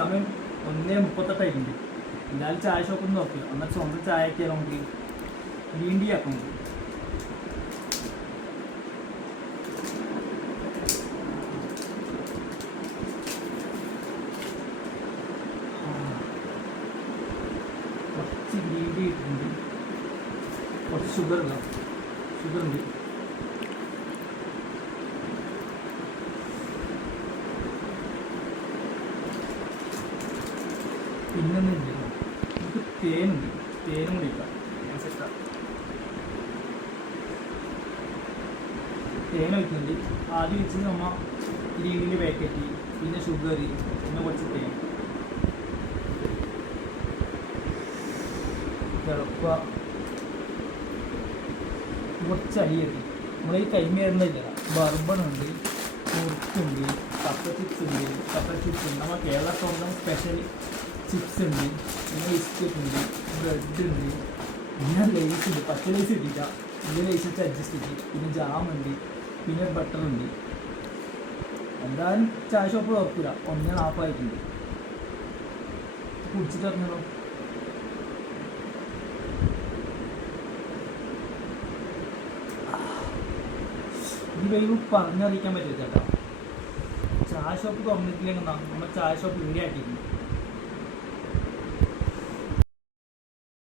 സമയം 1:38 എന്തായാലും ചായ ഷോപ്പൊന്നും നോക്കില്ല. എന്നാൽ സ്വന്തം ചായ ആക്കിയാൽ നമുക്ക് ഗ്രീൻ ടീ ആക്കാം. കുറച്ച് ഗ്രീൻ ടീ ഇട്ടിട്ടുണ്ട്, കുറച്ച് ഷുഗർ ഉണ്ട്. പിന്നൊന്നും ഇല്ല, നമുക്ക് തേനും കൂടി ഇല്ല. തേൻ വയ്ക്കുന്നുണ്ട്. ആദ്യം വെച്ചത് നമ്മ ഗ്രീനിൻ്റെ പാക്കറ്റ്, പിന്നെ ഷുഗർ, പിന്നെ കുറച്ച് തേൻ കിളപ്പ, കുറച്ച് അരിയുണ്ട്. നമ്മളീ കൈമേറുന്നില്ല. ബർബണുണ്ട്, കുറുക്കുണ്ട്, കപ്പ ചിപ്സ് ഉണ്ട്. നമ്മൾ കേരള സ്വന്തം സ്പെഷ്യൽ ചിപ്സ് ഉണ്ട്, പിന്നെ ബിസ്ക്കറ്റ് ഉണ്ട്, ബ്രെഡ് ഉണ്ട്, പിന്നെ ലേസ് ഉണ്ട്. പച്ച ലേസ് ഇട്ടില്ല, ഇതിൽ ലേസ് വെച്ച് അഡ്ജസ്റ്റ് ചെയ്ത്. പിന്നെ ജാമുണ്ട്, പിന്നെ ബട്ടർ ഉണ്ട്. എന്തായാലും ചായ ഷോപ്പ് തുറക്കില്ല, 1:40 കുടിച്ചിട്ട് ഇറങ്ങണോ? ഈ വൈബ് പറഞ്ഞറിയിക്കാൻ പറ്റില്ല ചേട്ടാ. ചായ ഷോപ്പ് തുറന്നിട്ടില്ലെങ്കിൽ നമ്മൾ ചായ ഷോപ്പ് ഇവിടെ ആക്കിയിരുന്നു.